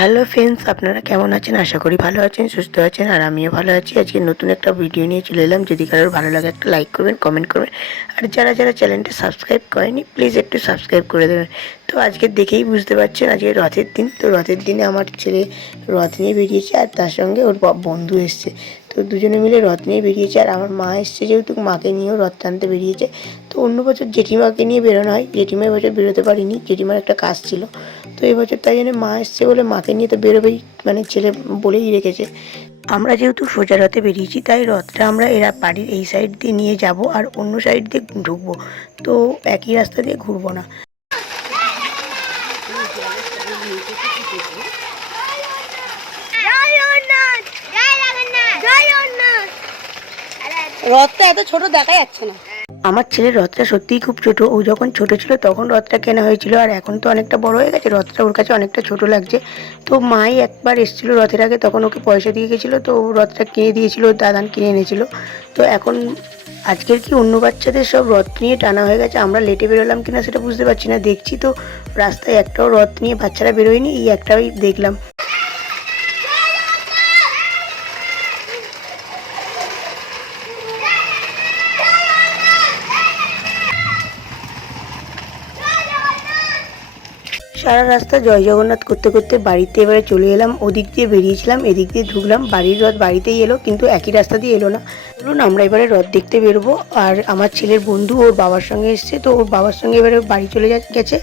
Hello friends, আপনারা কেমন আছেন? আশা করি ভালো আছেন, সুস্থ আছেন। আর আমিও ভালো আছি। আজকে নতুন একটা ভিডিও নিয়ে চলে এলাম। যদি কারোর ভালো লাগে একটা লাইক করবেন, কমেন্ট করবেন। আর যারা যারা চ্যানেলটা সাবস্ক্রাইব করেনি প্লিজ একটু সাবস্ক্রাইব করে দেবেন। তো আজকে দেখেই বুঝতে পারছেন আজকে রথের দিন। তো রথের দিনে আমার ছেলে রথ নিয়ে বেরিয়েছে আর তার সঙ্গে ওর বন্ধু এসছে। তো দুজনে মিলে রথ নিয়ে বেরিয়েছে। আর আমার মা এসছে, যেহেতু মাকে নিয়েও রথ টানতে বেরিয়েছে। তো অন্য বছর জেঠিমাকে নিয়ে বেরোনো হয়, জেঠিমা এবছর বেরোতে পারিনি, জেঠিমার একটা কাজ ছিল। তো এবছর তাই জন্য মা এসছে বলে মাকে নিয়ে তো বেরোবেই, মানে ছেলে বলেই রেখেছে। আমরা যেহেতু সোজা রথে বেরিয়েছি তাই রথটা আমরা এরা বাড়ির এই সাইড দিয়ে নিয়ে যাব আর অন্য সাইড দিয়ে ঢুকবো। তো একই রাস্তা দিয়ে ঘুরবো না। রথটা এত ছোট দেখা যাচ্ছে না। আমার ছেলের রথটা সত্যিই খুব ছোট। ও যখন ছোট ছিল তখন রথটা কেনা হয়েছিল, আর এখন তো অনেকটা বড় হয়ে গেছে, রথটা ওর কাছে অনেকটা ছোট লাগছে। তো মাই একবার এসেছিলো রথের আগে, তখন ওকে পয়সা দিয়ে গেছিলো, তো ও রথটা কিনে দিয়েছিল, দাদান কিনে এনেছিল। তো এখন আজকের কি অন্য বাচ্চাদের সব রথ নিয়ে টানা হয়ে গেছে। আমরা লেটে বেরোলাম কিনা সেটা বুঝতে পারছি না। দেখছি তো রাস্তায় একটাও রথ নিয়ে বাচ্চারা বেরোয়নি, এই একটাই দেখলাম। সারা রাস্তা জয় জগন্নাথ করতে করতে বাড়িতে এবারে চলে এলাম। ওদিক দিয়ে বেরিয়েছিলাম, এদিক দিয়ে ঢুকলাম। বাড়ির রথ বাড়িতেই এলো, কিন্তু একই রাস্তা দিয়ে এলো না। বলুন, আমরা এবারে রথ দেখতে বেরোবো। আর আমার ছেলের বন্ধু ওর বাবার সঙ্গে এসছে, তো ওর বাবার সঙ্গে এবারে বাড়ি চলে গেছে।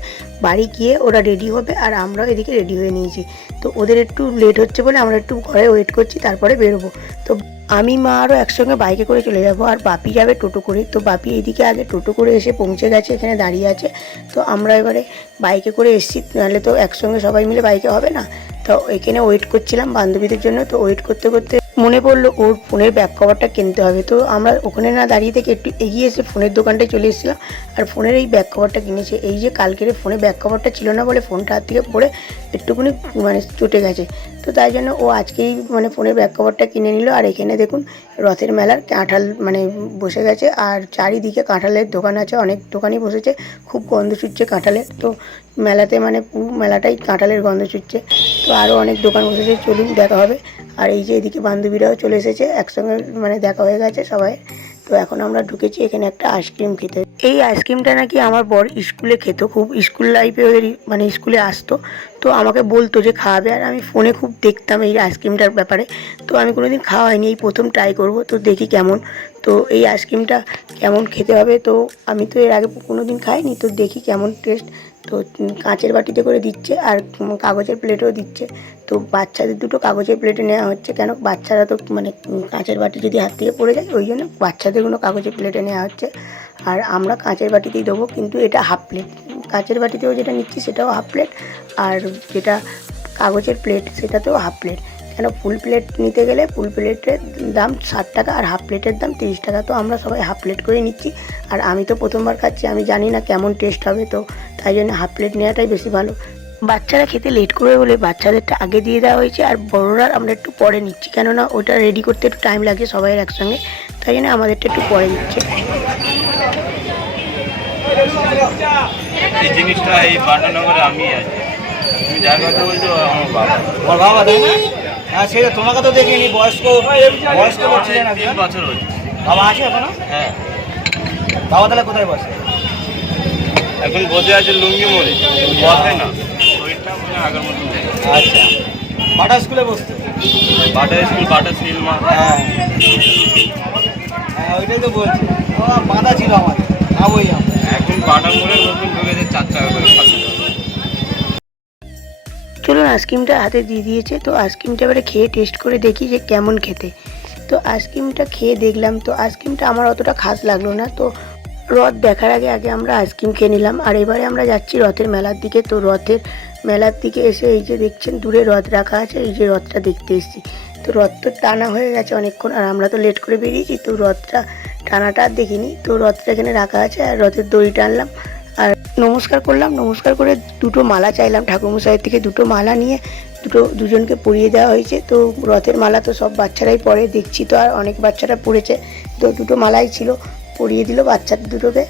বাড়ি গিয়ে ওরা রেডি হবে আর আমরাও এদিকে রেডি হয়ে নিয়েছি। তো ওদের একটু লেট হচ্ছে বলে আমরা একটু ঘরে ওয়েট করছি, তারপরে বেরোবো। তো আমি মা আরও একসঙ্গে বাইকে করে চলে যাব, আর বাপি যাবে টোটো করে। তো বাপি এইদিকে আগে টোটো করে এসে পৌঁছে গেছে, এখানে দাঁড়িয়ে আছে। তো আমরা এবারে বাইকে করে এসেছি, নাহলে তো একসঙ্গে সবাই মিলে বাইকে হবে না। তো এখানে ওয়েট করছিলাম বান্ধবীদের জন্য। তো ওয়েট করতে করতে মনে পড়লো ওর ফোনের ব্যাক কভারটা কিনতে হবে। তো আমরা ওখানে না দাঁড়িয়ে থেকে একটু এগিয়ে এসে ফোনের দোকানটায় চলে এসেছিলাম, আর ফোনের এই ব্যাক কভারটা কিনেছে। এই যে কালকের ফোনে ব্যাক কভারটা ছিল না বলে ফোনটা হাত থেকে পড়ে একটুখানি মানে চটে গেছে। তো তাই জন্য ও আজকেই মানে ফোনের ব্যাক কভারটা কিনে নিল। আর এখানে দেখুন রথের মেলার কাঁঠাল মানে বসে গেছে, আর চারিদিকে কাঁঠালের দোকান আছে, অনেক দোকানই বসেছে। খুব গন্ধ ছুটছে কাঁঠালের। তো মেলাতে মানে পুরো মেলাটাই কাঁঠালের গন্ধ ছুটছে। তো আরও অনেক দোকান বসেছে, চলুন দেখা হবে। আর এই যে এদিকে বান্ধবীরাও চলে এসেছে, একসঙ্গে মানে দেখা হয়ে গেছে সবাই। তো এখন আমরা ঢুকেছি এখানে একটা আইসক্রিম খেতে। এই আইসক্রিমটা নাকি আমার বর স্কুলে খেত, খুব স্কুল লাইফে ওদের মানে স্কুলে আসতো। তো আমাকে বলতো যে খাওয়াবে, আর আমি ফোনে খুব দেখতাম এই আইসক্রিমটার ব্যাপারে। তো আমি কোনোদিন খাওয়া হয়নি, এই প্রথম ট্রাই করব। তো দেখি কেমন। তো এই আইসক্রিমটা কেমন খেতে হবে, তো আমি তো এর আগে কোনোদিন খাইনি, তো দেখি কেমন টেস্ট। তো কাঁচের বাটিতে করে দিচ্ছে আর কাগজের প্লেটেও দিচ্ছে। তো বাচ্চাদের দুটো কাগজের প্লেটে নেওয়া হচ্ছে, কেন বাচ্চারা তো মানে কাঁচের বাটি যদি হাত থেকে পড়ে যায়, ওই জন্য বাচ্চাদেরগুলো কাগজের প্লেটে নেওয়া হচ্ছে। আর আমরা কাঁচের বাটিতেই দেবো, কিন্তু এটা হাফ প্লেট। কাঁচের বাটিতেও যেটা নিচ্ছি সেটাও হাফ প্লেট, আর যেটা কাগজের প্লেট সেটাতেও হাফ প্লেট। কেন ফুল প্লেট নিতে গেলে ফুল প্লেটের দাম 60 টাকা আর হাফ প্লেটের দাম 30 টাকা। তো আমরা সবাই হাফ প্লেট করে নিচ্ছি। আর আমি তো প্রথমবার খাচ্ছি, আমি জানি না কেমন টেস্ট হবে, তো তাই জন্য হাফ প্লেট নেওয়াটাই বেশি ভালো। বাচ্চারা খেতে লেট করবে বলে বাচ্চাদেরটা আগে দিয়ে দেওয়া হয়েছে, আর বড়রা আমরা একটু পরে নিচ্ছি, কেননা ওটা রেডি করতে একটু টাইম লাগে সবাই একসঙ্গে। তাই জন্য আমাদেরটা একটু পরে দিচ্ছে। এই জিনিসটা এই বাটানগরে আমি আছি। তুমি যার কথা বলছো আমার বাবা। আমার বাবা তাই না? হ্যাঁ, সেটা তোমাকে তো দেখিনি। বয়স্ক বয়স্ক করছিলেন না? 3 বছর হচ্ছে। বাবা আছে এখনো? হ্যাঁ, বাবা তাহলে কোথায় বসে? এখন বসে আছে লুঙ্গি মোড়ে, বসে না। ওইটা মানে আগের মতন নেই। আচ্ছা, বাটা স্কুলে বসতো? বাটা স্কুল, বাটা সিলমা। হ্যাঁ হ্যাঁ, ওইটাই তো বলছি। ও বাঁধা ছিল আমাদের, খাবোই আমরা। এখন বাটা মোড়ে নতুন ঢুকেছে 4 টাকা করে খাচ্ছে। চলুন, আইসক্রিমটা হাতে দিয়ে দিয়েছে। তো আইসক্রিমটা এবারে খেয়ে টেস্ট করে দেখি যে কেমন খেতে। তো আইসক্রিমটা খেয়ে দেখলাম, তো আইসক্রিমটা আমার অতটা খাস লাগলো না। তো রথ দেখার আগে আগে আমরা আইসক্রিম খেয়ে নিলাম। আর এবারে আমরা যাচ্ছি রথের মেলার দিকে। তো রথের মেলার দিকে এসে এই যে দেখছেন দূরে রথ রাখা আছে, এই যে রথটা দেখতে এসেছি। তো রথ তো টানা হয়ে গেছে অনেকক্ষণ, আর আমরা তো লেট করে বেরিয়েছি, তো রথটা টানাটা আর দেখিনি। তো রথটা এখানে রাখা আছে, আর রথের দড়ি টানলাম আর নমস্কার করলাম। নমস্কার করে দুটো মালা চাইলাম ঠাকুরমশাইয়ের থেকে। দুটো মালা নিয়ে দুজনকে পরিয়ে দেওয়া হয়েছে। তো রথের মালা তো সব বাচ্চারাই পরে, দেখছি তো আর অনেক বাচ্চারা পড়েছে। তো দুটো মালাই ছিল, পরিয়ে দিল বাচ্চাদের দুটোকে।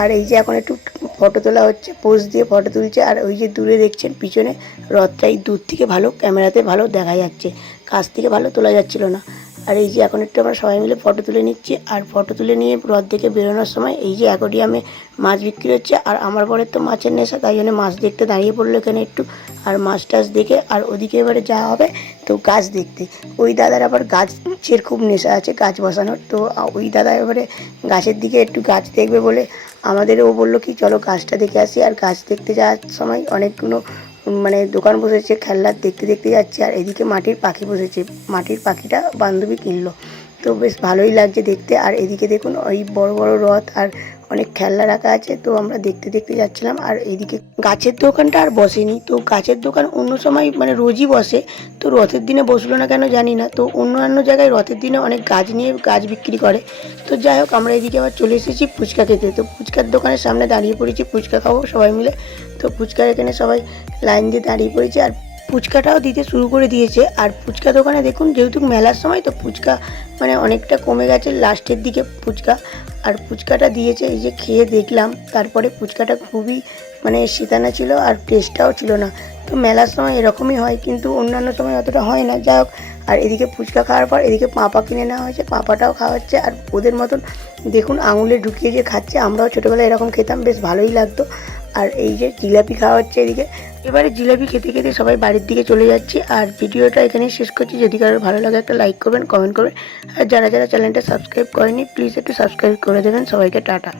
আর এই যে এখন একটু ফটো তোলা হচ্ছে, পোজ দিয়ে ফটো তুলছে। আর ওই যে দূরে দেখছেন পিছনে রথটাই দূর থেকে ভালো, ক্যামেরাতে ভালো দেখা যাচ্ছে, কাছ থেকে ভালো তোলা যাচ্ছিল না। আর এই যে এখন একটু আমরা সবাই মিলে ফটো তুলে নিচ্ছি। আর ফটো তুলে নিয়ে রথ দেখে বেরোনোর সময় এই যে অ্যাকোয়ারিয়ামে মাছ বিক্রি হচ্ছে। আর আমার পরের তো মাছের নেশা, তাই জন্য মাছ দেখতে দাঁড়িয়ে পড়লো এখানে একটু। আর মাছ টাছ দেখে আর ওদিকে এবারে যাওয়া হবে তো গাছ দেখতে। ওই দাদার আবার গাছের খুব নেশা আছে, গাছ বসানোর। তো ওই দাদা এবারে গাছের দিকে একটু গাছ দেখবে বলে আমাদেরও বললো কি চলো গাছটা দেখে আসি। আর গাছ দেখতে যাওয়ার সময় অনেকগুলো মানে দোকান বসেছে, খেলনার দেখতে দেখতে যাচ্ছে। আর এদিকে মাটির পাখি বসেছে, মাটির পাখিটা বান্ধবী কিনলো, তো বেশ ভালোই লাগছে দেখতে। আর এদিকে দেখুন ওই বড় বড় রথ আর অনেক খেলনা রাখা আছে, তো আমরা দেখতে দেখতে যাচ্ছিলাম। আর এইদিকে গাছের দোকানটা আর বসেনি, তো গাছের দোকান অন্য সময় মানে রোজই বসে, তো রথের দিনে বসলো না কেন জানি না। তো অন্যান্য জায়গায় রথের দিনে অনেক গাছ নিয়ে গাছ বিক্রি করে। তো যাই হোক আমরা এদিকে আবার চলে এসেছি ফুচকা খেতে। তো ফুচকার দোকানের সামনে দাঁড়িয়ে পড়েছি, ফুচকা খাবো সবাই মিলে। তো ফুচকার এখানে সবাই লাইন দিয়ে দাঁড়িয়ে পড়েছে আর ফুচকাটাও দিতে শুরু করে দিয়েছে। আর ফুচকা দোকানে দেখুন যেহেতু মেলার সময় তো ফুচকা মানে অনেকটা কমে গেছে লাস্টের দিকে ফুচকা। আর ফুচকাটা দিয়েছে, এই যে খেয়ে দেখলাম, তারপরে ফুচকাটা খুবই মানে শীতানা ছিল আর টেস্টটাও ছিল না। তো মেলার সময় এরকমই হয়, কিন্তু অন্যান্য সময় অতটা হয় না। যাই হোক, আর এদিকে ফুচকা খাওয়ার পর এদিকে পাঁপা কিনে নেওয়া হয়েছে, পাঁপাটাও খাওয়া হচ্ছে। আর ওদের মতন দেখুন আঙুলে ঢুকিয়ে যে খাচ্ছে, আমরাও ছোটোবেলায় এরকম খেতাম, বেশ ভালোই লাগতো। আর এই যে জিলাপি খাওয়া হচ্ছে এদিকে। এবারে জিলাপি খেতে খেতে সবাই বাড়ির দিকে চলে যাচ্ছি। আর ভিডিওটা এখানেই শেষ করছি। যদি কারোর ভালো লাগে একটা লাইক করবেন, কমেন্ট করবেন। আর যারা যারা চ্যানেলটা সাবস্ক্রাইব করেনি প্লিজ একটু সাবস্ক্রাইব করে দেবেন। সবাইকে টাটা।